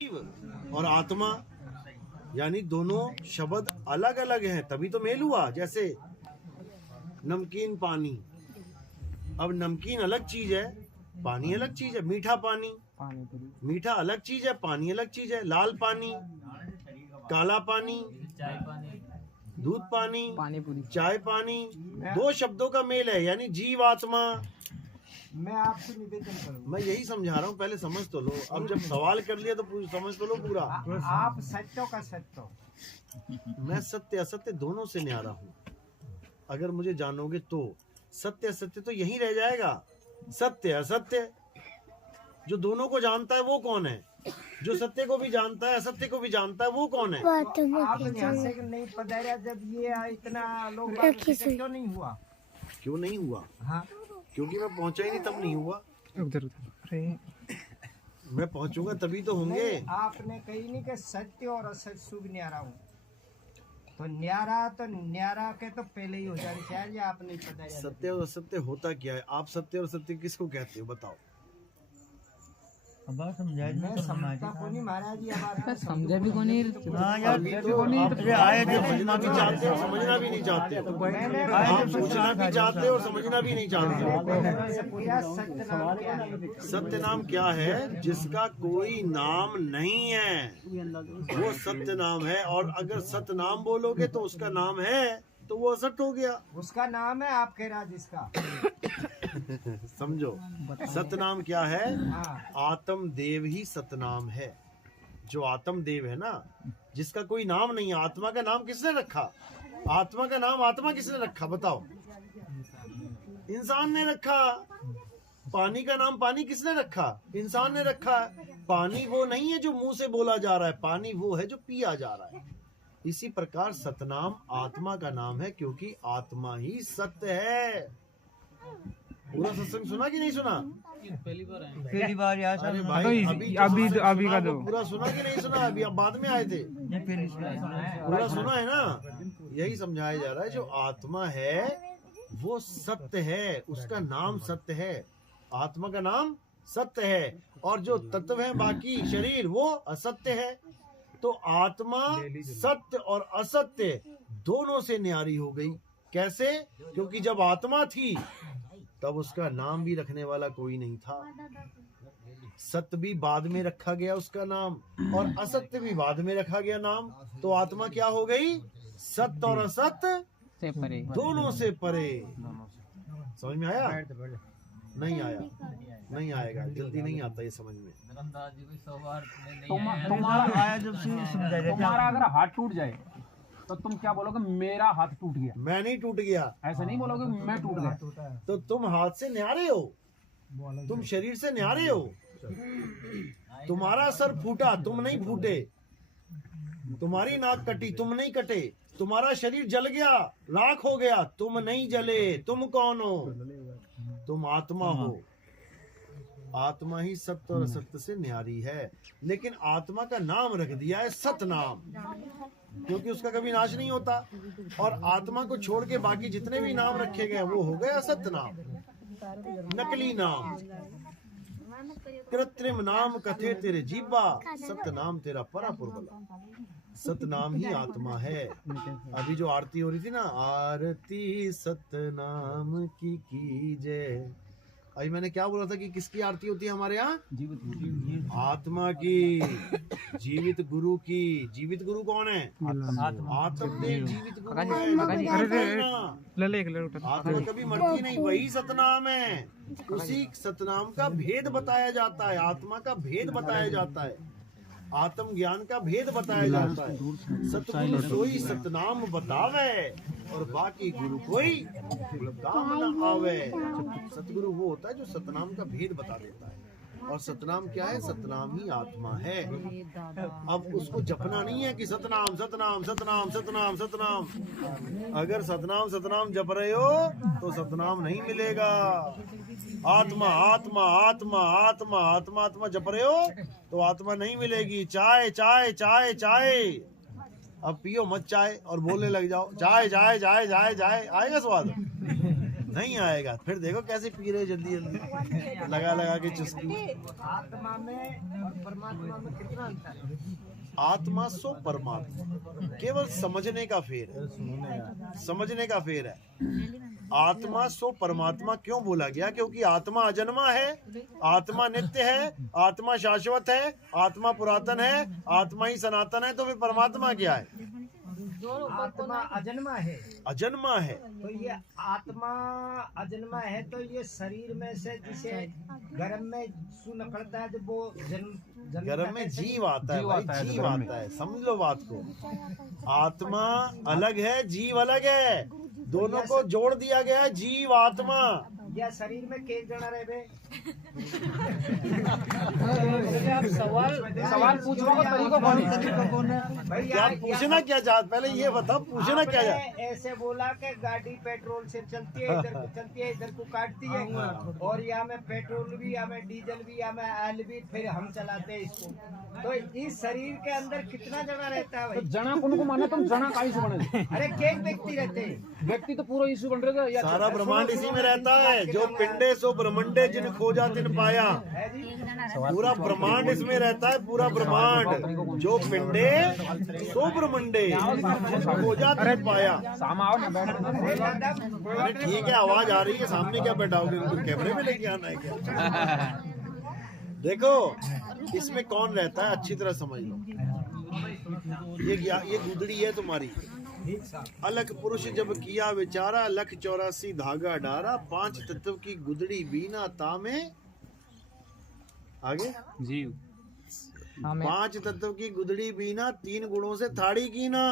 और आत्मा, यानी दोनों शब्द अलग अलग हैं, तभी तो मेल हुआ। जैसे नमकीन पानी, अब नमकीन अलग चीज है, पानी अलग चीज है। मीठा पानी, मीठा अलग चीज है, पानी अलग चीज है। लाल पानी, काला पानी, दूध पानी, चाय पानी, दो शब्दों का मेल है, यानी जीव आत्मा। मैं आपसे निवेदन करूंगा, मैं यही समझा रहा हूँ, पहले समझ तो लो। अब जब सवाल कर लिया तो समझ तो लो पूरा। आप सत्यों का सत्य, मैं सत्य असत्य दोनों से न्यारा हूँ। अगर मुझे जानोगे तो सत्य असत्य तो यही रह जाएगा। सत्य असत्य, जो दोनों को जानता है वो कौन है? जो सत्य को भी जानता है असत्य को भी जानता है वो कौन है? आप यहाँ से नहीं पधारा जब ये इतना लोग क्यों नहीं हुआ? क्यों नहीं हुआ? हाँ, क्योंकि मैं पहुंचा ही नहीं, तब नहीं हुआ। मैं पहुंचूंगा तभी तो होंगे। आपने कही नहीं कि सत्य और असत्य शुभ न्यारा हूँ, तो न्यारा के तो पहले ही हो जानी चाहिए। आप नहीं पधारा। सत्य और असत्य होता क्या है? आप सत्य और असत्य किसको कहते हो बताओ? मैं समझता को नहीं महाराज जी, हमारे समझे भी को नहीं। अभी तो आप आए थे, समझना भी चाहते हो, समझना भी नहीं चाहते। आप सोचना भी चाहते हो और समझना भी नहीं चाहते। सत्य नाम क्या है? जिसका कोई नाम नहीं है वो सत्य नाम है। और अगर सत्य नाम बोलोगे तो उसका नाम है तो वो असत्य हो गया। उसका नाम है, आप कह रहा जिसका समझो, सतनाम क्या है? हाँ। आत्म देव ही सतनाम है। जो आत्म देव है ना, जिसका कोई नाम नहीं है। आत्मा का नाम किसने रखा? आत्मा का नाम आत्मा किसने रखा बताओ? इंसान ने रखा। पानी का नाम पानी किसने रखा? इंसान ने रखा। पानी वो नहीं है जो मुंह से बोला जा रहा है, पानी वो है जो पिया जा रहा है। इसी प्रकार सतनाम आत्मा का नाम है, क्योंकि आत्मा ही सत्य है। पूरा सत्संग सुना कि नहीं सुना? पहली बार यार। अरे भाई, अभी का दो पूरा सुना कि नहीं सुना? अभी अब बाद में आए थे। पूरा सुना है ना? यही समझाया जा रहा है, जो आत्मा है वो सत्य है, उसका नाम सत्य है। आत्मा का नाम सत्य है, और जो तत्व है बाकी शरीर वो असत्य है। तो आत्मा सत्य और असत्य दोनों से न्यारी हो गई। कैसे? क्योंकि जब आत्मा थी तब उसका नाम भी रखने वाला कोई नहीं था। सत्य भी बाद में रखा गया उसका नाम, और असत्य भी बाद में रखा गया नाम। तो आत्मा क्या हो गई? सत्य और असत्य से परे, दोनों से परे। समझ में आया? नहीं आया? नहीं आएगा, जल्दी नहीं आता ये समझ में। तुम्हारा अगर हाथ टूट जाए तो तुम क्या बोलोगे? मेरा हाथ टूट गया। मैं नहीं टूट गया। ऐसा नहीं बोलोगे मैं टूट गया। तो तुम हाथ से न्यारे हो, तुम शरीर से न्यारे हो। तुम्हारा सर फूटा, तुम नहीं फूटे। तुम्हारी नाक कटी, तुम नहीं कटे। तुम्हारा शरीर जल गया, राख हो गया, तुम नहीं जले। तुम कौन हो? तुम आत्मा हो। आत्मा ही सत्य और असत्य से न्यारी है। लेकिन आत्मा का नाम रख दिया है सत नाम, क्योंकि उसका कभी नाश नहीं होता। और आत्मा को छोड़ के बाकी जितने भी नाम रखे गए वो हो गए असत्य नाम, नकली नाम। कृत्रिम नाम कथे तेरे जीवा, सत्य नाम तेरा परापुरबला। सत नाम ही आत्मा है। अभी जो आरती हो रही थी ना, आरती सत नाम की कीजय। अभी मैंने क्या बोला था कि किसकी आरती होती है हमारे यहाँ? आत्मा की, जीवित गुरु की। जीवित गुरु कौन है? आत्मदेव जीवित गुरु है। आत्मा कभी मरती नहीं, वही सतनाम है। उसी सतनाम का भेद बताया जाता है, आत्मा का भेद बताया जाता है, आत्म ज्ञान का भेद बताया जाता है। सतगुरु सोई सतनाम बतावे, और बाकी गुरु कोई काम न आवे। सतगुरु वो होता है जो सतनाम का भेद बता देता है। और सतनाम क्या है? सतनाम ही आत्मा है। अब उसको जपना नहीं है कि सतनाम सतनाम सतनाम सतनाम सतनाम। अगर सतनाम सतनाम जप रहे हो तो सतनाम नहीं मिलेगा। आत्मा आत्मा आत्मा आत्मा आत्मा आत्मा जप रहे हो तो आत्मा नहीं मिलेगी। चाय चाय चाय चाय, अब पियो मत चाय और बोलने लग जाओ चाय चाय चाय चाय चाय, आएगा स्वाद? नहीं आएगा। फिर देखो कैसे पी रहे जल्दी जल्दी लगा लगा के चुस्की। आत्मा में और परमात्मा में कितना अंतर है? आत्मा सो परमात्मा केवल समझने का फेर है, समझने का फेर है। आत्मा सो परमात्मा क्यों बोला गया? क्योंकि आत्मा अजन्मा है, आत्मा नित्य है, आत्मा शाश्वत है, आत्मा पुरातन है, आत्मा ही सनातन है। तो फिर परमात्मा क्या है? आत्मा अजन्मा है, अजन्मा है। तो ये आत्मा अजन्मा है, तो ये शरीर में से जिसे गर्म में सू निकलता है, जब वो जन्म गर्भ में जीव आता है भाई, जीव आता है। समझ लो बात को। आत्मा अलग है, जीव अलग है, दोनों को जोड़ दिया गया है, जीव आत्मा। या शरीर में केक जना रहे बे। सवाल पूछने का तरीका कौन है? भाई क्या पूछना क्या चाहते? पहले ये बताओ पूछना क्या चाहते? आपने ऐसे बोला कि गाड़ी पेट्रोल से चलती है, इधर को चलती है, इधर को काटती है, और यहाँ में पेट्रोल भी, यहाँ में डीजल भी, यहाँ में ऑयल भी, फिर हम चलाते हैं इसको। तो इस शरीर के अंदर कितना जना रहता है तो भाई? जना को माने तुम जना का इशू बने? अरे केक व्यक्ति रहते हैं। व्यक्ति तो पूरा इशू बन रहेगा या सारा ब्रह्मांड इसी में रहता है। जो पिंडे सो ब्रह्मंडे जिन खोजा तिन पाया। पूरा ब्रह्मांड इसमें रहता है, पूरा ब्रह्मांड। जो पिंडे सो ब्रह्मंडे खोजा तिन पाया। अरे ठीक है, आवाज आ रही है, सामने क्या बैठाओगे? उनको कैमरे में लेके आना है क्या? देखो इसमें कौन रहता है, अच्छी तरह समझ लो। ये गुदड़ी है तुम्हारी। अलख पुरुष जब किया विचारा, लख 84 धागा डारा, 5 तत्व की गुदड़ी बीना तामे। आगे जीव 5 तत्व की गुदड़ी बीना, 3 गुणों से थाड़ी कीना।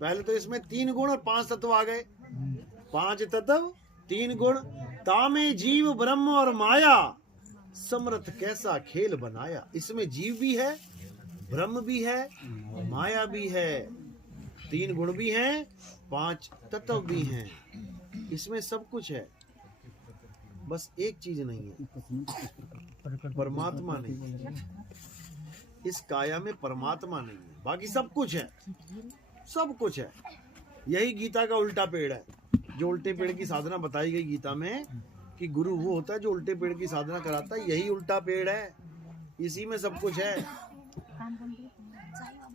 पहले तो इसमें 3 गुण और 5 तत्व आ गए। 5 तत्व 3 गुण, तामे जीव ब्रह्म और माया, समर्थ कैसा खेल बनाया। इसमें जीव भी है, ब्रह्म भी है, माया भी है, 3 गुण भी हैं, 5 तत्व भी हैं। इसमें सब कुछ है, बस एक चीज नहीं है, परमात्मा नहीं है। इस काया में परमात्मा नहीं है, बाकी सब कुछ है, सब कुछ है। यही गीता का उल्टा पेड़ है। जो उल्टे पेड़ की साधना बताई गई गीता में कि गुरु वो होता है जो उल्टे पेड़ की साधना कराता है, यही उल्टा पेड़ है। इसी में सब कुछ है।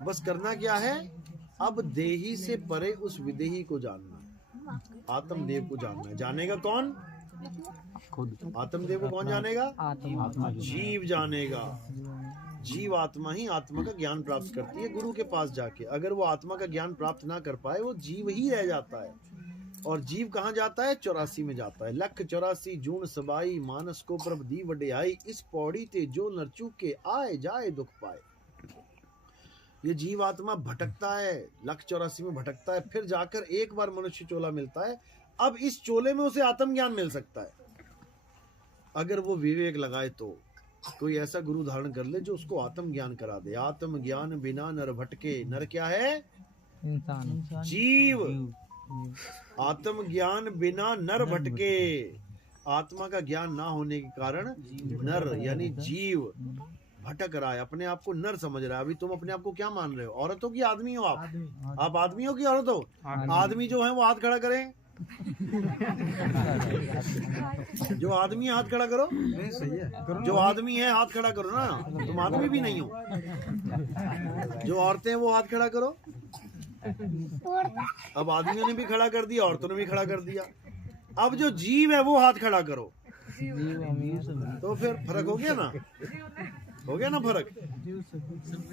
बस करना क्या है? अब देही से परे उस विदेही को जानना, आत्मदेव को जानना है। जानेगा कौन? खुद। आत्मदेव को कौन जानेगा? आत्मा जीव जानेगा। जीव आत्मा ही आत्मा का ज्ञान प्राप्त करती है गुरु के पास जाके। अगर वो आत्मा का ज्ञान प्राप्त ना कर पाए, वो जीव ही रह जाता है। और जीव कहाँ जाता है? 84 में जाता है। लख 84 जून सबाई, मानस को प्रभ दी वड्याई, इस पौड़ी ते जो नर चूके, आए जाए दुख पाए। ये जीव आत्मा भटकता है, लख 84 में भटकता है, फिर जाकर एक बार मनुष्य चोला मिलता है। अब इस चोले में उसे आत्मज्ञान मिल सकता है अगर वो विवेक लगाए तो। कोई ऐसा गुरु धारण कर ले जो उसको आत्मज्ञान करा दे। आत्मज्ञान बिना नर भटके। नर क्या है? इंसान जीव। आत्मज्ञान बिना नर भटके। आत्मा का ज्ञान ना होने के कारण नर यानी जीव भटक रहा है, अपने आप को नर समझ रहा है। अभी तुम अपने आप को क्या मान रहे हो? औरत हो कि आदमी हो? आप आदमी हो कि औरत हो? आदमी जो है वो हाथ खड़ा करें। जो आदमी है हाथ खड़ा करो। जो आदमी है हाथ खड़ा करो ना, तुम आदमी भी नहीं हो। जो औरतें हैं वो हाथ खड़ा करो। अब आदमियों ने भी खड़ा कर दिया, औरतों ने भी खड़ा कर दिया। अब जो जीव है वो हाथ खड़ा करो। तो फिर फर्क हो गया ना? हो गया ना फर्क?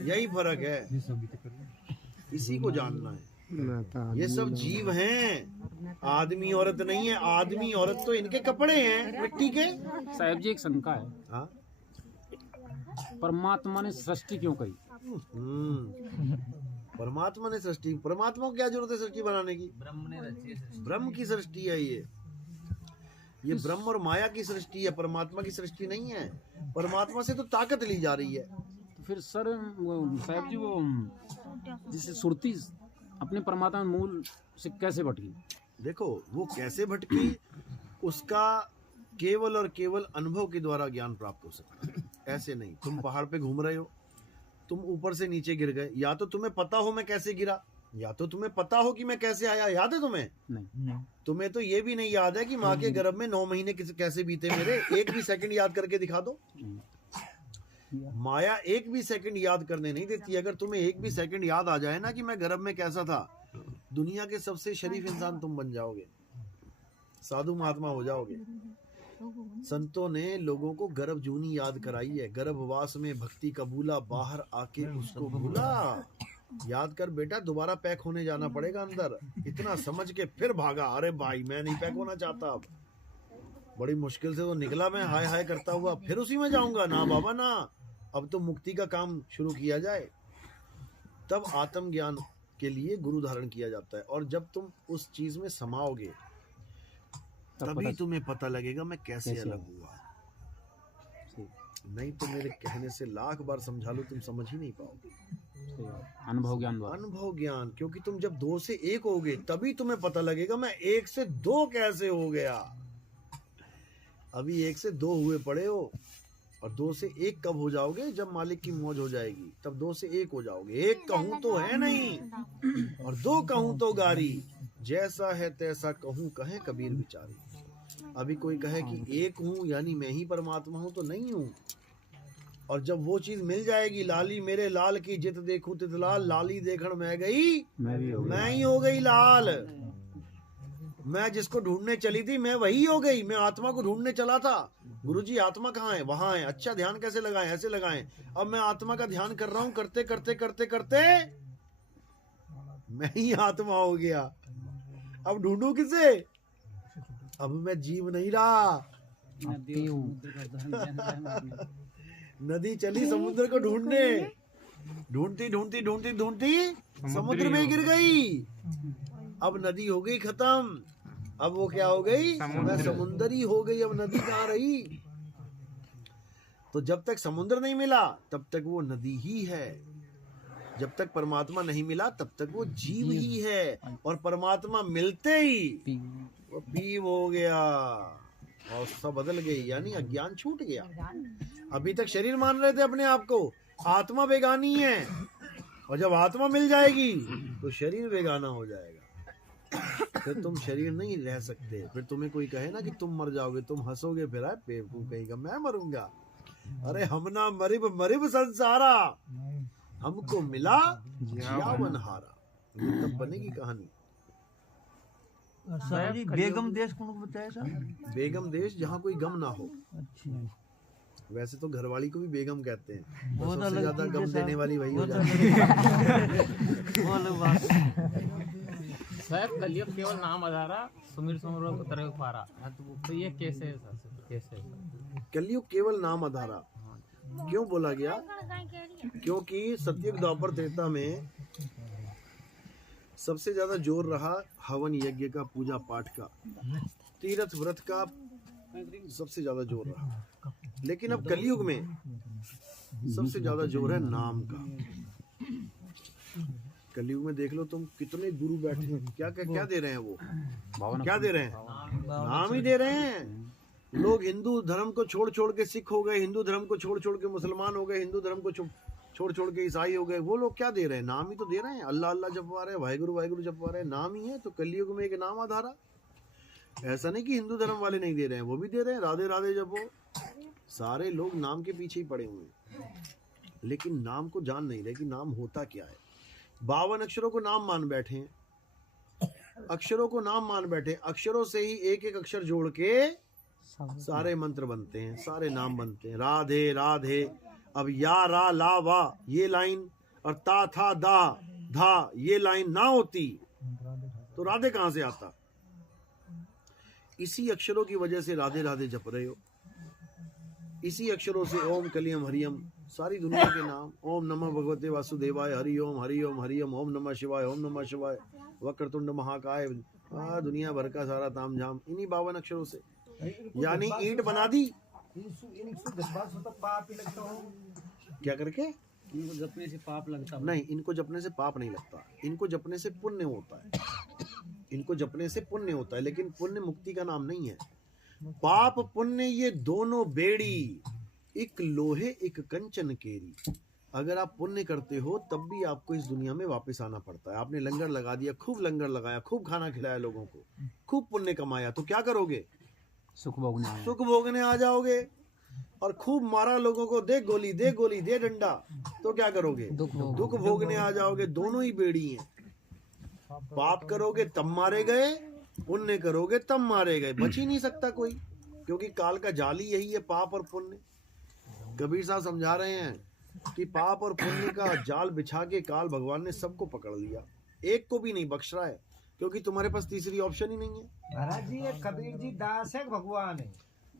यही फर्क है, इसी को जानना है। ये सब जीव हैं, आदमी औरत नहीं है। आदमी औरत तो इनके कपड़े हैं मिट्टी के। साहब जी एक शंका है, हाँ? परमात्मा ने सृष्टि क्यों करी? परमात्मा ने सृष्टि, परमात्मा को क्या जरूरत है सृष्टि बनाने की? ब्रह्म की सृष्टि है ये ब्रह्म और माया की सृष्टि है, परमात्मा की सृष्टि नहीं है। परमात्मा से तो ताकत ली जा रही है। तो फिर सर साहब जी वो जिसे सुरती अपने परमात्मा मूल से कैसे भटकी? देखो वो कैसे भटकी, उसका केवल और केवल अनुभव के द्वारा ज्ञान प्राप्त हो सकता है। ऐसे नहीं, तुम पहाड़ पे घूम रहे हो, तुम ऊपर से नीचे गिर गए, या तो तुम्हें पता हो मैं कैसे गिरा, या तो तुम्हें पता हो कि मैं कैसे आया, याद है तुम्हें? नहीं। तुम्हें तो ये भी नहीं याद है कि माँ के गर्भ में 9 महीने कैसे बीते मेरे, एक भी सेकंड याद करके दिखा दो। माया एक भी सेकंड याद करने नहीं देती। अगर तुम्हें एक भी सेकंड याद आ जाए ना कि मैं गर्भ में कैसा था, दुनिया के सबसे शरीफ इंसान तुम बन जाओगे, साधु महात्मा हो जाओगे। संतों ने लोगों को गर्भ जूनी याद कराई है। गर्भवास में भक्ति कबूला, बाहर आके उसको भूला। याद कर बेटा, दोबारा पैक होने जाना पड़ेगा अंदर। इतना समझ के फिर भागा, अरे भाई मैं नहीं पैक होना चाहता। अब बड़ी मुश्किल से तो निकला मैं, हाय हाय करता हुआ, फिर उसी में जाऊंगा ना बाबा ना। अब तो मुक्ति का काम शुरू किया जाए। तब आत्मज्ञान के लिए गुरु धारण किया जाता है। और जब तुम उस चीज में समाओगे तभी तुम्हें पता लगेगा मैं कैसे अलग हुआ। नहीं तो मेरे कहने से लाख बार समझा लो, तुम समझ ही नहीं पाओगे। अनुभव ज्ञान द्वारा। अनुभव ज्ञान, क्योंकि तुम जब 2 से 1 होगे तभी तुम्हें पता लगेगा मैं 1 से 2 कैसे हो गया। अभी 1 से 2 हुए पड़े हो, और 2 से 1 कब हो जाओगे? जब मालिक की मौज हो जाएगी, तब 2 से 1 हो जाओगे। 1 कहूं तो है नहीं, और 2 कहूं तो गारी, जैसा है तैसा कहूं कहे कबीर बिचारी। अभी कोई कहे कि 1 हूं यानी मैं ही परमात्मा हूं, तो नहीं हूं। और जब वो चीज मिल जाएगी, लाली मेरे लाल की जित देखूं तित लाल, लाली देखण मैं गई मैं ही हो गई लाल। मैं जिसको ढूंढने चली थी मैं वही हो गई। मैं आत्मा को ढूंढने चला था, गुरुजी आत्मा कहाँ है? वहां है। अच्छा ध्यान कैसे लगाएं? ऐसे लगाएं। अब मैं आत्मा का ध्यान कर रहा हूं, करते करते करते करते मैं ही आत्मा हो गया। अब ढूंढू किसे? अब मैं जीव नहीं रहा। नदी चली समुद्र को ढूंढने, ढूंढती ढूंढती ढूंढती ढूंढती समुद्र में गिर गई। अब नदी हो गई खत्म। अब वो क्या हो गई? मैं समुद्र ही हो गई। अब नदी कहाँ रही? तो जब तक समुद्र नहीं मिला तब तक वो नदी ही है। जब तक परमात्मा नहीं मिला तब तक वो जीव ही है। और परमात्मा मिलते ही वो पीव हो गया, अवस्था बदल गई, यानी अज्ञान छूट गया। अभी तक शरीर मान रहे थे अपने आप को, आत्मा बेगानी है। और जब आत्मा मिल जाएगी तो शरीर बेगाना हो जाएगा। फिर तुम शरीर नहीं रह सकते। फिर तुम्हें कोई कहे ना कि तुम मर जाओगे, तुम हंसोगे, फिर बेवकूफ कहेगा मैं मरूंगा। अरे हम ना मरिब मरिब संसारा, हमको मिला जियावन हारा। ये तब बनेगी कहानी। बेगम देश कौन बताया सर? बेगम देश जहाँ कोई गम ना हो। वैसे तो घरवाली को भी बेगम कहते हैं, तो सबसे ज्यादा गम देने वाली वही हो जाती है। सर कलयुग केवल नाम आधारा, सुमिर सुमरो तरह पारा। तो ये कैसे है सर? कैसे कलयुग केवल नाम आधारा क्यों बोला गया? क्योंकि सतयुग द्वापर त्रेता में सबसे ज्यादा जोर रहा हवन यज्ञ का, पूजा पाठ का, तीर्थ व्रत का सबसे ज्यादा जोर रहा। लेकिन अब कलयुग में सबसे ज्यादा जोर है नाम का। कलयुग में देख लो तुम, कितने गुरु बैठे हैं, क्या क्या क्या दे रहे हैं? वो क्या दे रहे हैं? नाम ही दे रहे हैं। लोग हिंदू धर्म को छोड़ छोड़ के सिख हो गए, हिंदू धर्म को छोड़ छोड़ के मुसलमान हो गए, हिंदू धर्म को छोड़ छोड़ के ईसाई हो गए। वो लोग क्या दे रहे हैं? नाम ही तो दे रहे हैं। अल्लाह अल्लाह जपवा रहे हैं, वाहिगुरु वाहिगुरु जपवा रहे हैं, नाम ही है। तो कलयुग में एक नाम आधारा। ऐसा नहीं कि हिंदू धर्म वाले नहीं दे रहे हैं, वो भी दे रहे हैं, राधे राधे जपो। सारे लोग नाम के पीछे ही पड़े हुए हैं, लेकिन नाम को जान नहीं रहे कि नाम होता क्या है। 52 अक्षरों को नाम मान बैठे हैं, अक्षरों को नाम मान बैठे। अक्षरों से ही एक एक अक्षर जोड़ के सारे मंत्र बनते हैं, सारे नाम बनते हैं। राधे राधे। अब या रा ला वा ये लाइन, और ता था दा धा ये लाइन ना होती तो राधे कहां से आता? इसी अक्षरों की वजह से राधे राधे जप रहे हो। इसी अक्षरों से ओम कलियम हरियम, सारी दुनिया के नाम। ओम नमः भगवते वासुदेवाय, हरि ओम हरि ओम हरि ओम, ओम नमः शिवाय, ओम नमः शिवाय, वक्रतुंड महाकाय, दुनिया भर का सारा ताम झाम इन्हीं 52 अक्षरों से। यानी ईंट बना दी क्या करके? इनको जपने से पाप लगता? नहीं, इनको जपने से पाप नहीं लगता, इनको जपने से पुण्य होता है। इनको जपने से पुण्य होता है, लेकिन पुण्य मुक्ति का नाम नहीं है। पाप पुण्य ये दोनों बेड़ी, एक लोहे एक कंचन केरी। अगर आप पुण्य करते हो तब भी आपको इस दुनिया में वापस आना पड़ता है। आपने लंगर लगा दिया, खूब लंगर लगाया, खूब खाना खिलाया लोगों को, खूब पुण्य कमाया, तो क्या करोगे? सुख भोगने आए। सुख भोगने आ जाओगे। और खूब मारा लोगों को, दे गोली दे गोली दे डंडा, तो क्या करोगे? दुख भोगने आ जाओगे। दोनों ही बेड़ी हैं। पाप करोगे तब मारे गए, पुण्य करोगे तब मारे गए। बच ही नहीं सकता कोई, क्योंकि काल का जाल ही यही है, पाप और पुण्य। कबीर साहब समझा रहे हैं कि पाप और पुण्य का जाल बिछा के काल भगवान ने सबको पकड़ लिया, एक को भी नहीं बख्श रहा है, क्योंकि तुम्हारे पास तीसरी ऑप्शन ही नहीं है। महाराज जी, ये कबीर जी दास है, भगवान है।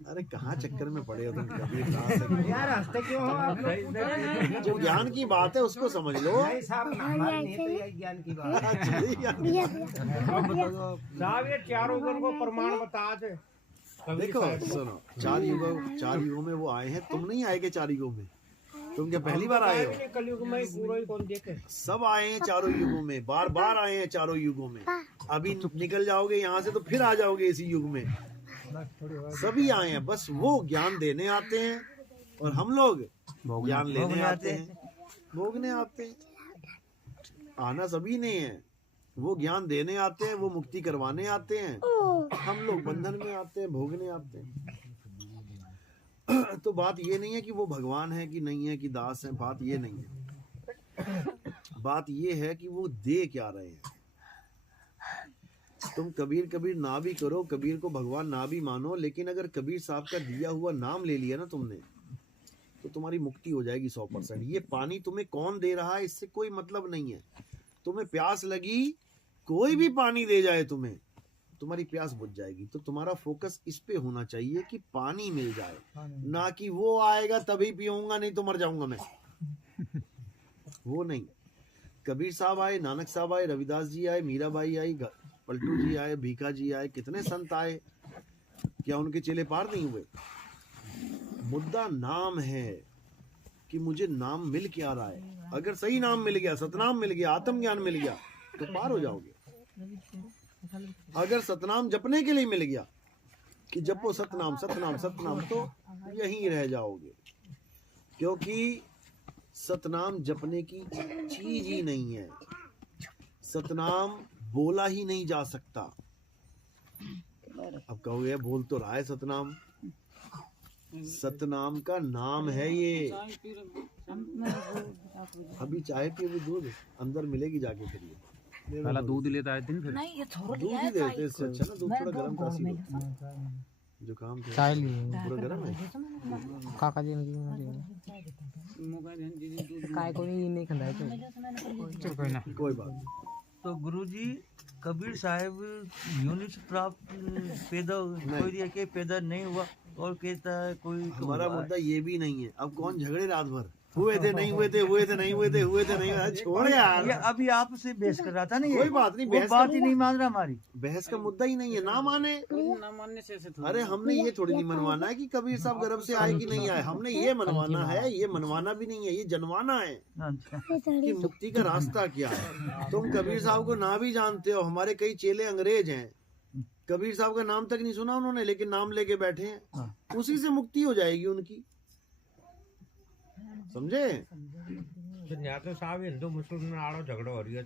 अरे कहाँ चक्कर में पड़े हो तुम? कबीर दास है। यार हंसते क्यों हो आप लोग? जो ज्ञान की बात है उसको समझ लो। नहीं साहब, हमारी नहीं तो ये ज्ञान की बात है। साहब ये चारों गुण को प्रमाण बता दे। देखो सुनो, चार युगों में वो आए हैं। तुम नहीं आएगे चार युगों में? तुम क्या पहली बार आए हो? कलयुग में पूरा ही कौन देखे। सब आए हैं चारों युगों में, बार बार आए हैं चारों युगों में। अभी निकल जाओगे यहाँ से तो फिर आ जाओगे इसी युग में। सभी आए हैं, बस वो ज्ञान देने आते हैं और हम लोग ज्ञान लेने आते हैं, भोगने आते हैं। आना सभी ने है। वो ज्ञान देने आते हैं, वो मुक्ति करवाने आते हैं, हम लोग बंधन में आते हैं, भोगने आते हैं। तो बात ये नहीं है कि वो भगवान है कि नहीं है, कि दास है, बात ये नहीं है। बात ये है कि वो दे क्या रहे हैं। तुम कबीर कबीर ना भी करो, कबीर को भगवान ना भी मानो, लेकिन अगर कबीर साहब का दिया हुआ नाम ले लिया ना तुमने, तो तुम्हारी मुक्ति हो जाएगी 100%। ये पानी तुम्हें कौन दे रहा है इससे कोई मतलब नहीं है। तुम्हें प्यास लगी, कोई भी पानी दे जाए तुम्हें, तुम्हारी प्यास बुझ जाएगी। तो तुम्हारा फोकस इस पे होना चाहिए कि पानी मिल जाए, ना कि वो आएगा तभी पीऊंगा, नहीं तो मर जाऊंगा मैं। वो नहीं। कबीर साहब आए, नानक साहब आए, रविदास जी आए, मीराबाई आई, पलटू जी आए, भीखा जी आए, कितने संत आए, क्या उनके चेले पार नहीं हुए? मुद्दा नाम है कि मुझे नाम मिल क्या रहा है। अगर सही नाम मिल गया, सतनाम मिल गया, आत्मज्ञान मिल गया, तो पार हो जाओगे। अगर सतनाम जपने के लिए मिल गया कि जपो सतनाम सतनाम सतनाम, तो यहीं रह जाओगे, क्योंकि सतनाम जपने की चीज ही नहीं है। सतनाम बोला ही नहीं जा सकता। अब कहोगे बोल तो रहा है सतनाम, सतनाम का नाम है ये। अभी चाय पिए, अभी दूध अंदर मिलेगी जाके, फिर ये पहला दूध लेता है दिन, फिर दूध ही देते इससे अच्छा ना। दूध थोड़ा गर्म तासीर होता है। जो काम चाय लिए पूरा गर्म है। काका जी काय को नहीं खंदा तो कोई ना। कोई बात नहीं। तो गुरुजी, कबीर साहब यूनि से प्राप्त पैदा कोई के पैदा नहीं हुआ, और कहता है कोई हमारा मुद्दा ये भी नहीं है। अब कौन झगड़े रात भर, हुए थे नहीं हुए थे, हुए थे नहीं हुए थे, हुए थे नहीं हुए थे, छोड़ यार। ये अभी आपसे बहस कर रहा था ना, ये कोई बात नहीं, वो बहस बात का- ही नहीं मान रहा हमारी। बहस का मुद्दा ही नहीं है, ना माने। ना मानने से ऐसे थोड़ी। अरे हमने ये थोड़ी नहीं मनवाना है कि कबीर साहब गर्भ से आए कि नहीं आए। हमने ये मनवाना है, ये मनवाना भी नहीं है, ये जनवाना है अच्छा, कि मुक्ति का रास्ता क्या है। तुम कबीर साहब को ना भी जानते हो, हमारे कई चेले अंग्रेज हैं, कबीर साहब का नाम तक नहीं सुना उन्होंने, लेकिन नाम लेके बैठे हैं। उसी से मुक्ति हो जाएगी उनकी, समझे? यहाँ तो साहब हिंदू मुसलमान आड़ो झगड़ो हो रही है।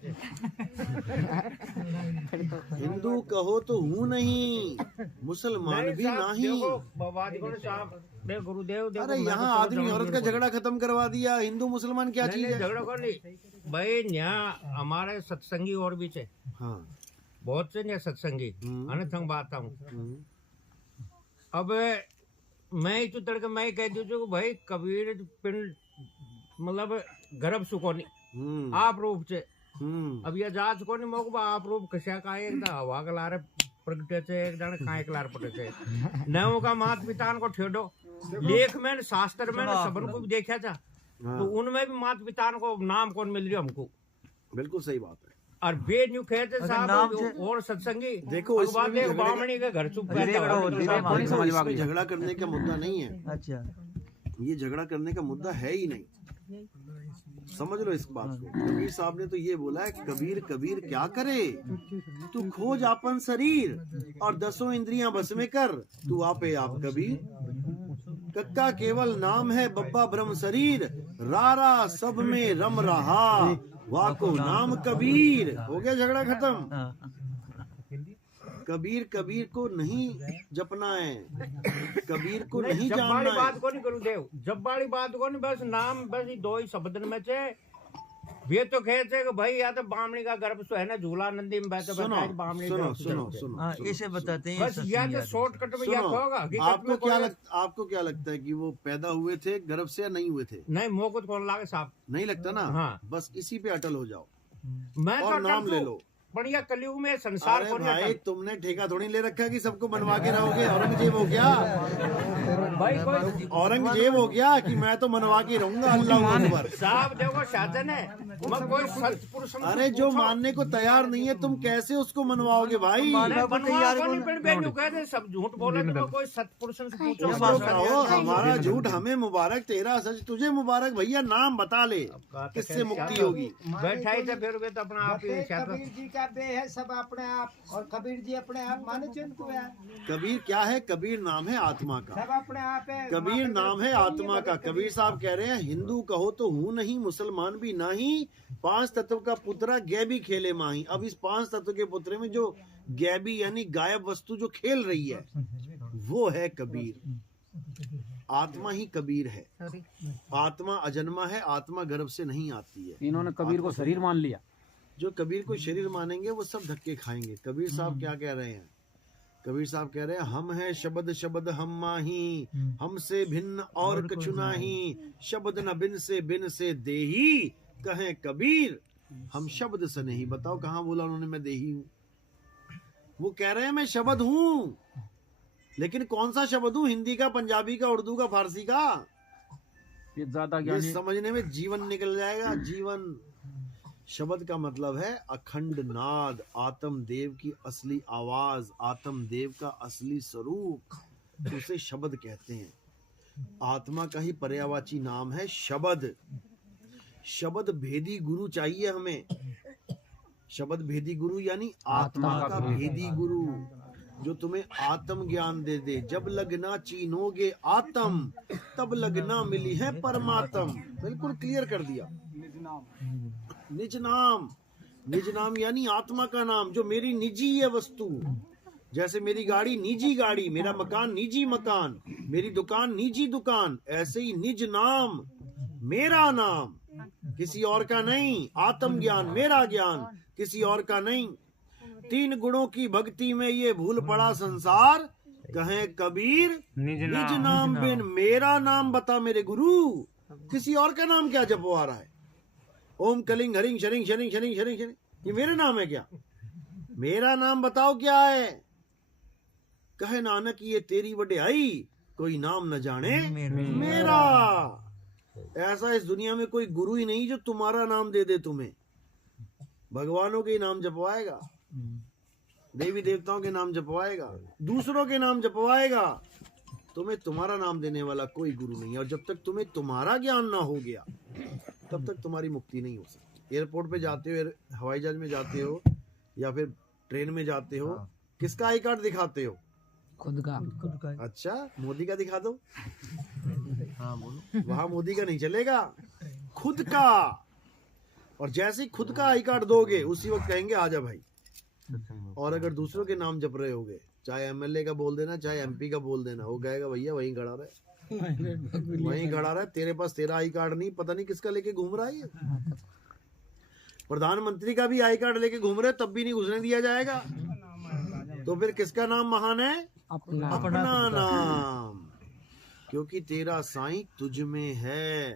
हिंदू कहो तो हूँ नहीं, मुसलमान भी नहीं। गुरुदेव देखो, अरे मैं तो यहाँ चलो आदमी जवाब औरत का नहीं झगड़ा खत्म करवा दिया। हिंदू मुसलमान क्या नहीं, चीज नहीं, है? झगड़ो को नहीं भाई। यहाँ हमारे सत्संगी और भी थे, हाँ। बहुत से सत्संगी अने थंग बात हूँ। अब मैं इतु तड़के मैं कह दूँ जो भाई कबीर पिंड मतलब गर्भ सुकोनी आप रूप से अब ये जात को नहीं मोक आप रूप कशा का एक हवा का लारे प्रगटे थे, एक जन काय के लारे पटे थे। नवों का माता पिता को ठेडो लेख में शास्त्र में सबन को भी देखा था, तो उनमें भी माता पिता को नाम कौन मिल रही हमको। बिल्कुल सही बात है। और बेद न्यू कहते साहब और सत्संगी देखो, इसमें भी बामणी के घर चुप इसमें झगड़ा करने का मुद्दा नहीं है। अच्छा, ये झगड़ा करने का मुद्दा है ही नहीं, समझ लो इस बात को। कबीर साहब ने तो ये बोला है, कबीर कबीर क्या करे, तू खोज अपन शरीर और 10 इंद्रियां बस में कर, तू आपे आप कबीर। कक्का केवल नाम है, बब्बा ब्रह्म शरीर, रारा सब में रम रहा, वाको नाम कबीर। हो गया झगड़ा खत्म। कबीर कबीर को नहीं जपना है, कबीर को नहीं जब जानना बाड़ी है। बात को नहीं करूँ देव, जब बाड़ी बात को नहीं, बस नाम, बस ये दो ही शब्द में से वे तो कहते हैं कि भाई या तो बामणी का गर्भ तो है ना, झूला नंदी में बैठे सुनो बैठे बामणी सुनो गर्भ सुनो चलते। सुनो हाँ, सुनो। ऐसे बताते हैं बस या तो शॉर्टकट में या सुनो, होगा आपको क्या लगता है कि वो पैदा हुए थे गर्भ से या नहीं हुए थे? नहीं, मोह को तो कौन लागे साहब। नहीं लगता ना। हाँ। बस इसी पे अटल हो जाओ मैं और तो नाम अटल ले हूँ। लो। बढ़िया कलयुग में संसार अरे को नहीं भाई, अटल। तुमने ठेका थोड़ी ले रखा है कि सबको बनवा के रहोगे। औरंगजेब हो गया, भाई कोई औरंगजेब हो गया कि मैं तो मनवा के रहूंगा। अल्लाह अकबर। साहब देखो शासन है, मैं कोई सत पुरुष हमसे अरे जो पूछो। मानने को तैयार नहीं है, तुम कैसे उसको मनवाओगे भाई? नहीं, बनवाओ को नहीं, फिर बेनू कहते सब झूठ बोले, तो कोई सतपुरुष से पूछो। उसको कहो हमारा झूठ हमें मुबारक, तेरा सच तुझे मुबारक। भैया नाम बता ले, किससे मुक्ति होगी? बैठा ही थे फिर वे तो अपना आप ही बते शासन। कबीर जी का बे है सब अपने आप, और कबीर जी अपने आप माने चिंतु है, कबीर क्या है? कबीर नाम है आत्मा का। सब अपने आप है। कबीर नाम है आत्मा का। कबीर साहब कह रहे हैं, हिंदू कहो तो हूँ नहीं, मुसलमान भी नहीं, 5 तत्व का पुत्रा गैबी खेले माही। अब इस 5 तत्व के पुत्र में जो गैबी यानी गायब वस्तु जो खेल रही है, वो है कबीर। आत्मा ही कबीर है। आत्मा अजन्मा है, आत्मा गर्भ से नहीं आती है। इन्होंने कबीर को शरीर मान लिया। जो कबीर को शरीर मानेंगे वो सब धक्के खाएंगे। कबीर साहब क्या कह रहे हैं? कबीर साहब कह रहे हैं, हम हैं शब्द शब्द हम माही, हमसे भिन्न और कछु नाही, शब्द न बिन से देही, कहें कबीर हम शब्द से नहीं। बताओ कहाँ बोला उन्होंने मैं देही हूँ? वो कह रहे हैं मैं शब्द हूँ, लेकिन कौन सा शब्द हूँ? हिंदी का, पंजाबी का, उर्दू का, फारसी का? ये ज्यादा ये ज्ञानी समझने में जीवन निकल जाएगा। जीवन शब्द का मतलब है अखंड नाद, आत्म देव की असली आवाज, आत्म देव का असली स्वरूप, उसे शब्द कहते हैं। आत्मा का ही पर्यायवाची नाम है शब्द। शब्द भेदी गुरु चाहिए हमें। शब्द भेदी गुरु यानी आत्मा का भेदी गुरु, जो तुम्हें आत्म ज्ञान दे दे। जब लगना चीनोगे आत्म, तब लगना मिली है परमात्म। बिल्कुल क्लियर कर दिया। निज नाम, निज नाम यानी आत्मा का नाम, जो मेरी निजी है वस्तु। जैसे मेरी गाड़ी निजी गाड़ी, मेरा मकान निजी मकान, मेरी दुकान निजी दुकान, ऐसे ही निज नाम मेरा नाम, किसी और का नहीं। आत्म ज्ञान मेरा ज्ञान, किसी और का नहीं। 3 गुणों की भक्ति में ये भूल पड़ा संसार, कहें कबीर निज नाम बिन मेरा नाम बता मेरे गुरु। किसी और का नाम क्या जपवा रहा है? ओम Kalinga hurrying sharing sharing sharing sharing sharing, ये मेरे नाम है क्या? मेरा नाम बताओ क्या है? कहे नानक ये तेरी वड्याई, कोई नाम न जाने मेरा। ऐसा इस दुनिया में कोई गुरु ही नहीं जो तुम्हारा नाम दे दे तुम्हें। भगवानों के नाम जपवाएगा, देवी देवताओं के नाम जपवाएगा, दूसरों के नाम जपवाएगा। तुम्हें तुम्हारा नाम देने वाला कोई गुरु नहीं है। और जब तक तुम्हें तुम्हारा ज्ञान ना हो गया, तब तक तुम्हारी मुक्ति नहीं हो सकती। एयरपोर्ट पे जाते हो, हवाई जहाज में जाते हो, या फिर ट्रेन में जाते हो, किसका आई कार्ड दिखाते हो? खुद का। अच्छा, मोदी का दिखा दो। हाँ बोलो। वहां मोदी का नहीं चलेगा, खुद का। और जैसे ही खुद का आई कार्ड दोगे, उसी वक्त कहेंगे आजा भाई। और अगर दूसरों के नाम जप रहे होगे, चाहे एमएलए का बोल देना, चाहे एमपी का बोल देना, वो कहेगा भैया वहीं खड़ा रहे, वहीं खड़ा रहे, तेरे पास तेरा आई कार्ड नहीं, पता नहीं किसका लेके घूम रहा है। प्रधानमंत्री का भी आई कार्ड लेके घूम रहे, तब भी नहीं घुसने दिया जाएगा। तो फिर किसका नाम महान है? अपना नाम। क्योंकि तेरा साईं तुझ में है।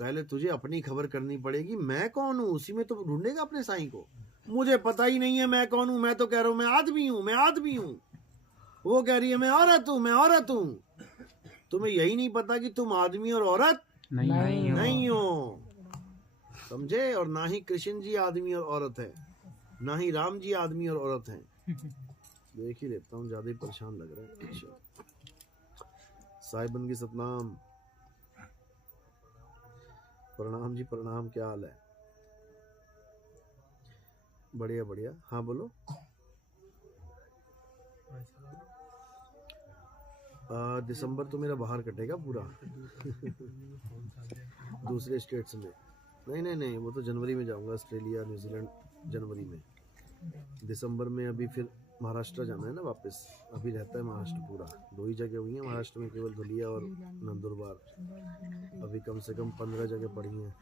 पहले तुझे अपनी खबर करनी पड़ेगी, मैं कौन हूँ। उसी में तो ढूंढेगा अपने साईं को। मुझे पता ही नहीं है मैं कौन हूँ, मैं तो कह रहा हूँ मैं आदमी हूँ, मैं आदमी हूँ। वो कह रही है मैं औरत हूँ, मैं औरत हूँ। तुम्हें यही नहीं पता कि तुम आदमी और औरत नहीं हो। समझे? और ना ही कृष्ण जी आदमी और औरत है, ना ही राम जी आदमी और औरत हैं। देख ही लेता हूँ, ज्यादा ही परेशान लग रहा है। अच्छा, साहिबन की सतनाम, प्रणाम जी प्रणाम, क्या हाल है? बढ़िया बढ़िया। हाँ बोलो। दिसंबर तो मेरा बाहर कटेगा पूरा दूसरे स्टेट्स में। नहीं, वो तो जनवरी में जाऊंगा, ऑस्ट्रेलिया न्यूजीलैंड जनवरी में। दिसंबर में अभी फिर महाराष्ट्र जाना है ना वापस। अभी रहता है महाराष्ट्र पूरा, 2 ही जगह हुई हैं महाराष्ट्र में, केवल धुलिया और नंदुरबार। अभी कम से कम 15 जगह पड़ी हैं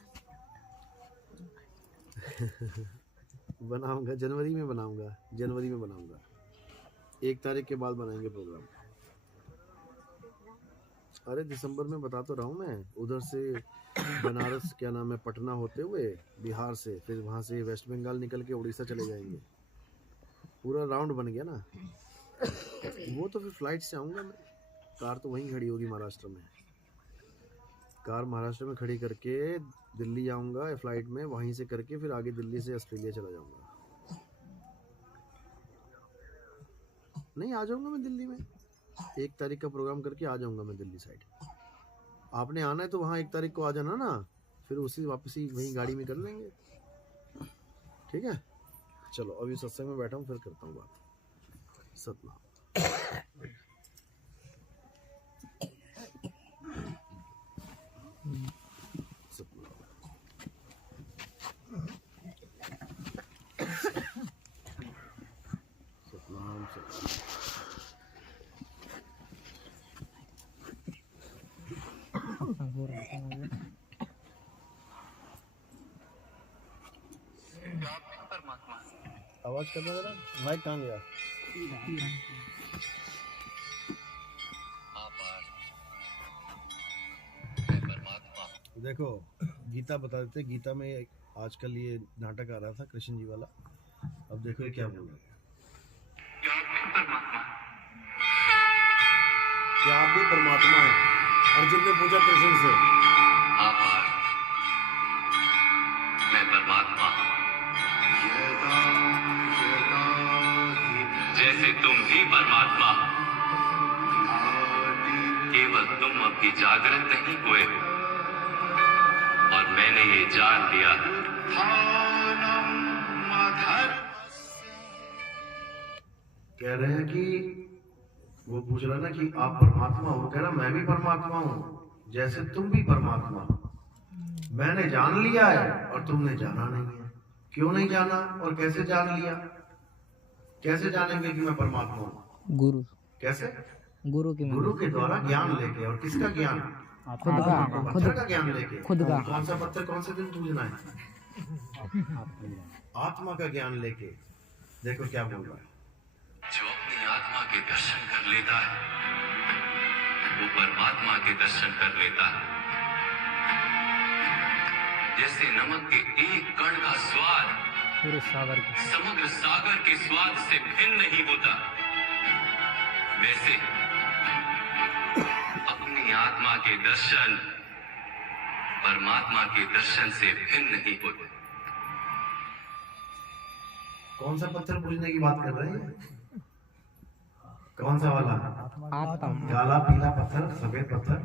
बनाऊंगा जनवरी में बनाऊंगा 1 तारीख के बाद बनाएंगे प्रोग्राम। अरे दिसंबर में बता तो रहा हूँ मैं, उधर से बनारस क्या नाम है पटना होते हुए बिहार से, फिर वहाँ से वेस्ट बंगाल निकल के उड़ीसा चले जाएंगे। पूरा राउंड बन गया ना। वो तो फिर फ्लाइट से आऊँगा मैं, कार तो वहीं खड़ी होगी महाराष्ट्र में। कार महाराष्ट्र में खड़ी करके दिल्ली आऊँगा फ्लाइट में, वहीं से करके फिर आगे दिल्ली से ऑस्ट्रेलिया चला जाऊँगा। नहीं आ जाऊँगा मैं दिल्ली में, 1 तारीख का प्रोग्राम करके आ जाऊँगा मैं दिल्ली साइड। आपने आना है तो वहाँ 1 तारीख को आ जाना ना, फिर उसी वापसी वहीं गाड़ी में कर लेंगे। ठीक है, चलो अभी सत्संग में बैठा हूँ, फिर करता हूँ बात। सतनाम। सतनाम सतनाम। आवाज करना जरा, माइक कहाँ गया? देखो गीता बता देते, गीता में आजकल ये नाटक आ रहा था कृष्ण जी वाला। अब देखो ये क्या बोल रहा है। क्या आप भी परमात्मा हैं? अर्जुन ने पूछा कृष्ण से। मैं परमात्मा हूँ, जैसे तुम भी परमात्मा हो, केवल तुम अभी जागृत नहीं हुए हो, और मैंने ये जान लिया। कह रहे हैं कि वो पूछ रहा ना कि आप परमात्मा हो, कह रहा मैं भी परमात्मा हूँ जैसे तुम भी परमात्मा हो। मैंने जान लिया है और तुमने जाना नहीं है। क्यों नहीं जाना और कैसे जान लिया? कैसे जानेंगे कि मैं परमात्मा हूँ? गुरु, कैसे? गुरु के द्वारा ज्ञान लेके। और किसका ज्ञान? पत्थर का ज्ञान लेके। खुद का। कौन सा पत्थर कौन से दिन पूजना है? आत्मा का ज्ञान लेके। देखो क्या बोल रहा है। जो अपनी आत्मा के दर्शन कर लेता है, वो परमात्मा के दर्शन कर लेता है। जैसे नमक के एक कण का स्वाद पूरे सागर के समग्र सागर के स्वाद से भिन्न नहीं होता, वैसे अपनी आत्मा के दर्शन परमात्मा के दर्शन से भिन्न नहीं होते। कौन सा पत्थर पूजने की बात कर रहे हैं? कौन सा वाला? काला पीला पत्थर, सफेद पत्थर।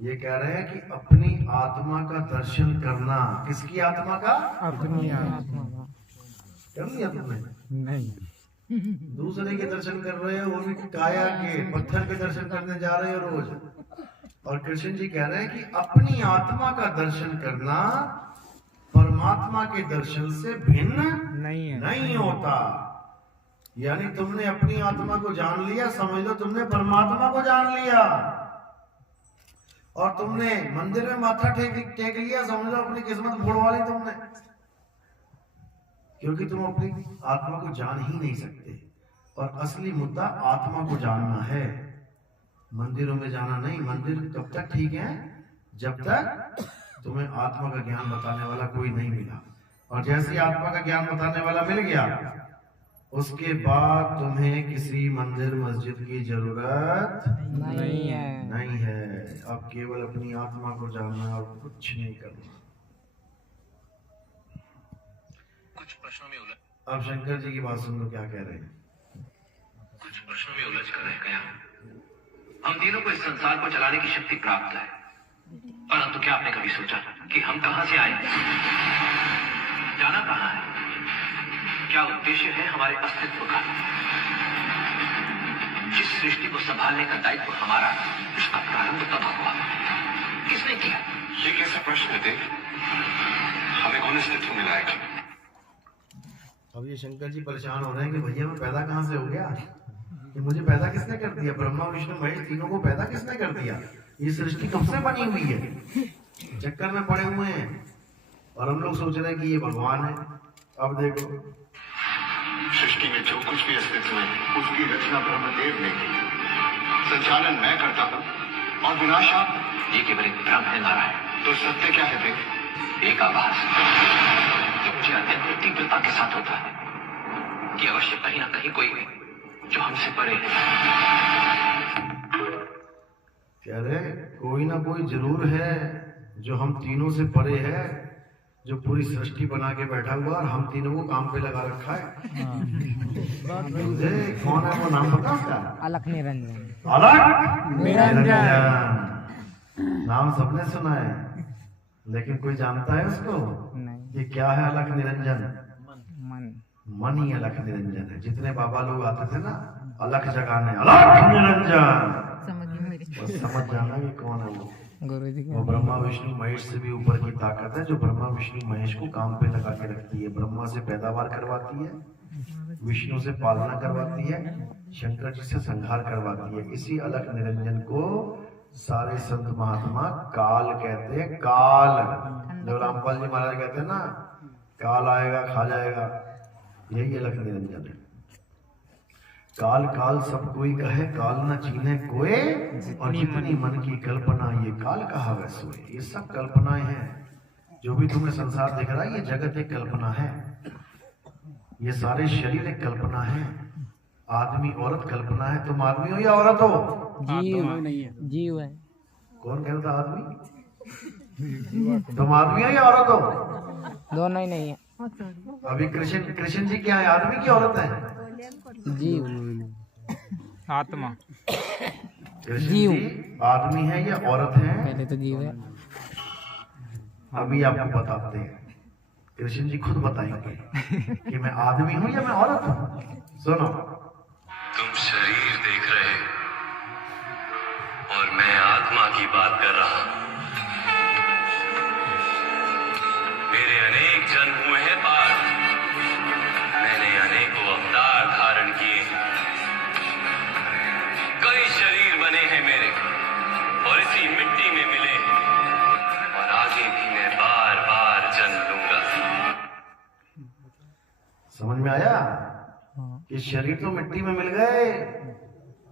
ये कह रहे हैं कि अपनी आत्मा का दर्शन करना। किसकी आत्मा का? अपनी आत्मा कर लिया तुमने? नहीं। दूसरे के दर्शन कर रहे हो, वो भी काया के, पत्थर के दर्शन करने जा रहे हो रोज। और कृष्ण जी कह रहे हैं कि अपनी आत्मा का दर्शन करना परमात्मा के दर्शन से भिन्न नहीं होता। यानी तुमने अपनी आत्मा को जान लिया, समझ लो तुमने परमात्मा को जान लिया। और तुमने मंदिर में माथा टेक लिया, समझ लो अपनी किस्मत फोड़वा ली तुमने। क्योंकि तुम अपनी आत्मा को जान ही नहीं सकते। और असली मुद्दा आत्मा को जानना है, मंदिरों में जाना नहीं। मंदिर कब तक ठीक है? जब तक तुम्हें आत्मा का ज्ञान बताने वाला कोई नहीं मिला। और जैसे आत्मा का ज्ञान बताने वाला मिल गया, उसके बाद तुम्हें किसी मंदिर मस्जिद की जरूरत नहीं है। अब केवल अपनी आत्मा को जानना और कुछ नहीं करना। कुछ प्रश्नों में उलझ अब शंकर जी की बात सुन लो, क्या कह रहे हैं। कुछ प्रश्नों में उलझ कर रह गया। हम तीनों को इस संसार को चलाने की शक्ति प्राप्त है, परंतु क्या आपने कभी सोचा कि हम कहां से आए, जाना कहां है, क्या उद्देश्य है हमारे अस्तित्व का? जिस सृष्टि को संभालने का दायित्व हमारा, उसका प्रारंभ तब हुआ। किसने किया? ये कैसा प्रश्न है? हमें कौन अस्तित्व मिला है? अब ये शंकर जी परेशान हो रहे हैं कि भैया मैं पैदा कहाँ से हो गया, कि मुझे पैदा किसने कर दिया, ब्रह्मा विष्णु महेश तीनों को पैदा किसने कर दिया, ये सृष्टि कब से बनी हुई है, चक्कर में पड़े हुए हैं। और हम लोग सोच रहे हैं कि ये भगवान है। अब देखो सृष्टि में जो कुछ भी अस्तित्व है उसकी रचना ब्रह्मदेव ने की, संचालन मैं करता हूँ और विनाश आप। ये केवल एक भ्रम है नारायण। तो सत्य क्या है देव? एक आभास जो मुझे अत्यंत तीव्रता के साथ होता है कि अवश्य कहीं ना कहीं कोई जो हमसे परे है। कह रहे कोई ना कोई जरूर है जो हम तीनों से परे है, जो पूरी सृष्टि बना के बैठा हुआ और हम तीनों को काम पे लगा रखा है। मुझे कौन है वो नाम बता उसका? अलख निरंजन। अलख निरंजन नाम सबने सुना है, लेकिन कोई जानता है उसको? नहीं। ये क्या है अलख निरंजन? मन। मन ही अलख निरंजन है। जितने बाबा लोग आते थे ना अलख जगाने, अलख निरंजन, समझ जाना कि कौन है वो। गुरुजी वो ब्रह्मा विष्णु महेश से भी ऊपर की ताकत है, जो ब्रह्मा विष्णु महेश को काम पे लगा के रखती है। ब्रह्मा से पैदावार करवाती है, विष्णु से पालना करवाती है, शंकर जी से संहार करवाती है। इसी अलख निरंजन को सारे संत महात्मा काल कहते हैं। काल, जब रामपाल जी महाराज कहते हैं ना काल आएगा खा जाएगा, यही अलख निरंजन है। काल काल सब कोई कहे, काल न चीने कोई, और जितनी मन की कल्पना ये काल कहा वै सोए। ये सब कल्पनाएं हैं। जो भी तुम्हें संसार दिख रहा है ये जगत एक कल्पना है, ये सारे शरीर एक कल्पना है। आदमी औरत कल्पना है। तुम आदमी हो या औरत हो? जीव नहीं है, जीव है। कौन कह रहा था आदमी? तुम आदमी हो या औरत हो? दोनों ही नहीं है। अभी कृष्ण जी क्या है, आदमी की औरत है? जीव, आत्मा। कृष्ण जी आदमी है या औरत है? पहले तो जीव है। अभी आपको बताते हैं, कृष्ण जी खुद बताएंगे कि मैं आदमी हूं या मैं औरत हूं। सुनो, तुम शरीर देख रहे और मैं आत्मा की बात कर रहा हूं। मेरे अनेक जन्म हुए हैं पार, मैंने अनेकों अवतार धारण किए, कई शरीर बने हैं मेरे और इसी मिट्टी में मिले, और आगे भी मैं बार बार जन्म लूंगा। समझ में आया? कि शरीर तो मिट्टी में मिल गए,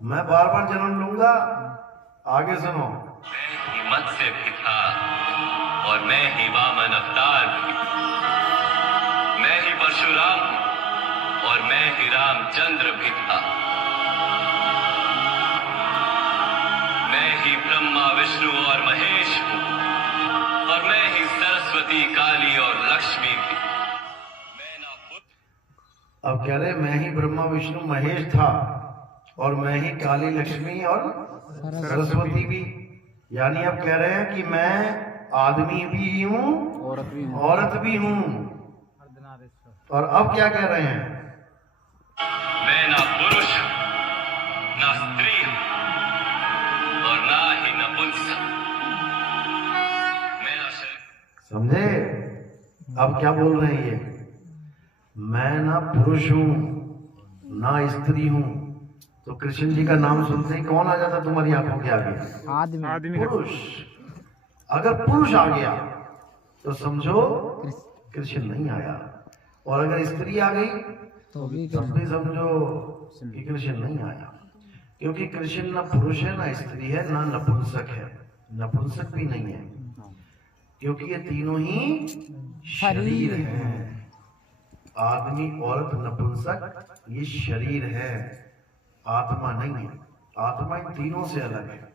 मैं बार बार जन्म लूंगा। आगे सुनो, मैं ही मत्स्य भी था और मैं ही वामन अवतार भी, मैं ही परशुराम और मैं ही रामचंद्र भी था, मैं ही ब्रह्मा विष्णु और महेश हूँ, और मैं ही सरस्वती काली और लक्ष्मी भी। मैं ना पुत्र। अब कह रहे मैं ही ब्रह्मा विष्णु महेश था और मैं ही काली लक्ष्मी और सरस्वती भी। यानी अब कह रहे हैं कि मैं आदमी भी हूँ औरत भी हूँ। और अब क्या कह रहे हैं? मैं ना पुरुष हूं, ना स्त्री हूं, और ना ही नपुंसक। मेरा शरीर। समझे? अब क्या बोल रहे हैं ये? मैं ना पुरुष हूँ ना स्त्री हूँ। तो कृष्ण जी का नाम सुनते ही कौन आ जाता तुम्हारी आंखों के आगे? आदमी। पुरुष। अगर पुरुष आ गया तो समझो कृष्ण नहीं आया, और अगर स्त्री आ गई तो भी तब भी समझो कि कृष्ण नहीं आया। क्योंकि कृष्ण ना पुरुष है ना स्त्री है ना नपुंसक है, नपुंसक भी नहीं है, क्योंकि ये तीनों ही शरीर हैं। आदमी औरत नपुंसक ये शरीर है, आत्मा नहीं है। आत्मा इन तीनों से अलग है।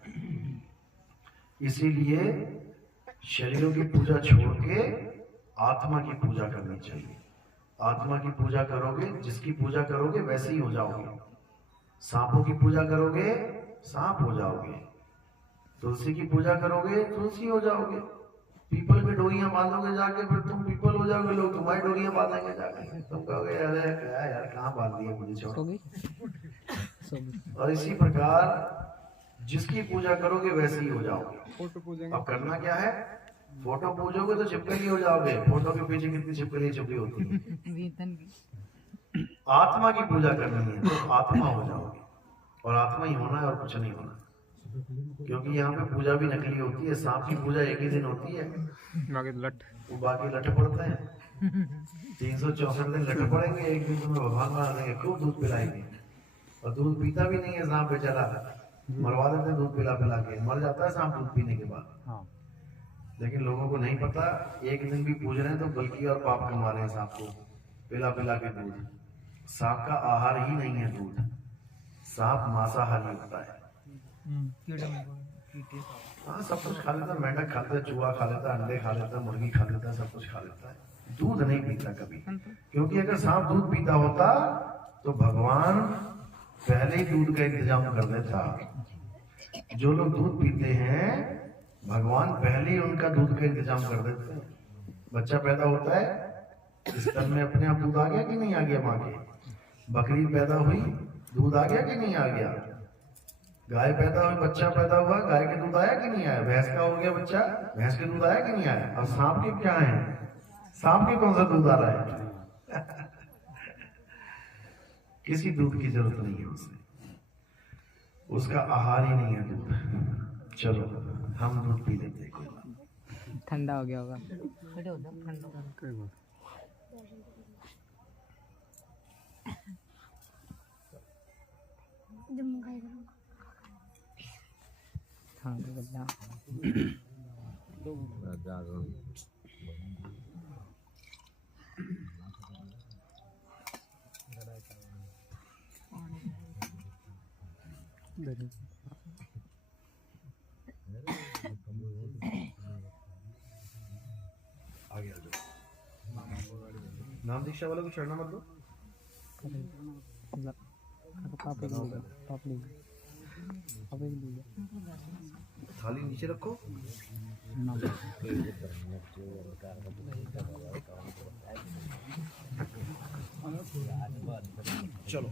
इसीलिए शरीरों की पूजा छोड़ के आत्मा की पूजा करनी चाहिए। आत्मा की पूजा करोगे, जिसकी पूजा करोगे वैसे ही हो जाओगे। सांपों की पूजा करोगे सांप हो जाओगे, तुलसी की पूजा करोगे तुलसी हो जाओगे, पीपल की डोरियां बांधोगे जाके फिर तुम पीपल हो जाओगे, लोग तुम्हारी डोरियां बांधेंगे जाके, तुम कहोगे अरे क्या यार कहाँ बांध दिए मुझे छोड़। और इसी प्रकार जिसकी पूजा करोगे वैसे ही हो जाओगे। अब करना क्या है, फोटो पूजोगे तो चिपकली हो जाओगे। फोटो के पीछे कितनी चिपकली छुपी होती है। आत्मा की पूजा करनी है तो आत्मा हो जाओगे, और आत्मा ही होना है और कुछ नहीं होना। क्योंकि यहाँ पे पूजा भी नकली होती है। सांप की पूजा एक ही दिन होती है, वो बाकी लट पड़ते हैं। 364 दिन लट पड़ेंगे, एक दिन तुम्हें भगवान बना देंगे, खूब दूध पिलाएंगे। और दूध पीता भी नहीं है सांप बेचारा, मरवा देते हैं दूध पिला पिला के, मर जाता है सांप दूध पीने के बाद। लेकिन लोगों को नहीं पता, एक दिन भी पूज रहे हैं तो बल्कि और पाप कमा रहे हैं सांप को पिला पिला के दूध। सांप का आहार ही नहीं है दूध, सांप मांसाहारी होता है। हाँ, सब कुछ खा लेता है, मेंढक खा लेता है, चूहा खा लेता है, अंडे खा लेता है, मुर्गी खा लेता है, सब कुछ खा लेता है। दूध नहीं पीता कभी, क्योंकि अगर सांप दूध पीता होता तो भगवान पहले ही दूध का इंतजाम कर देता। जो लोग दूध पीते हैं भगवान पहले ही उनका दूध का इंतजाम कर देते हैं। बच्चा पैदा होता है, स्तन में अपने आप दूध आ गया कि नहीं आ गया माँ के? बकरी पैदा हुई, दूध आ गया कि नहीं आ गया? गाय पैदा हुई, बच्चा पैदा हुआ, गाय के दूध आया कि नहीं आया? भैंस का हो गया बच्चा, भैंस के दूध आया कि नहीं आया? अब सांप के क्या है, सांप के कौन सा दूध आ रहा है? किसी दूध की जरूरत नहीं है उसे, उसका आहार ही नहीं है दूध। चलो हम दूध पी लेते हैं, कोई बात। ठंडा हो गया होगा। हाँ, आगे आ जाओ। नाम दीक्षा वालों को चढ़ना मत दो। थाली नीचे रखो। चलो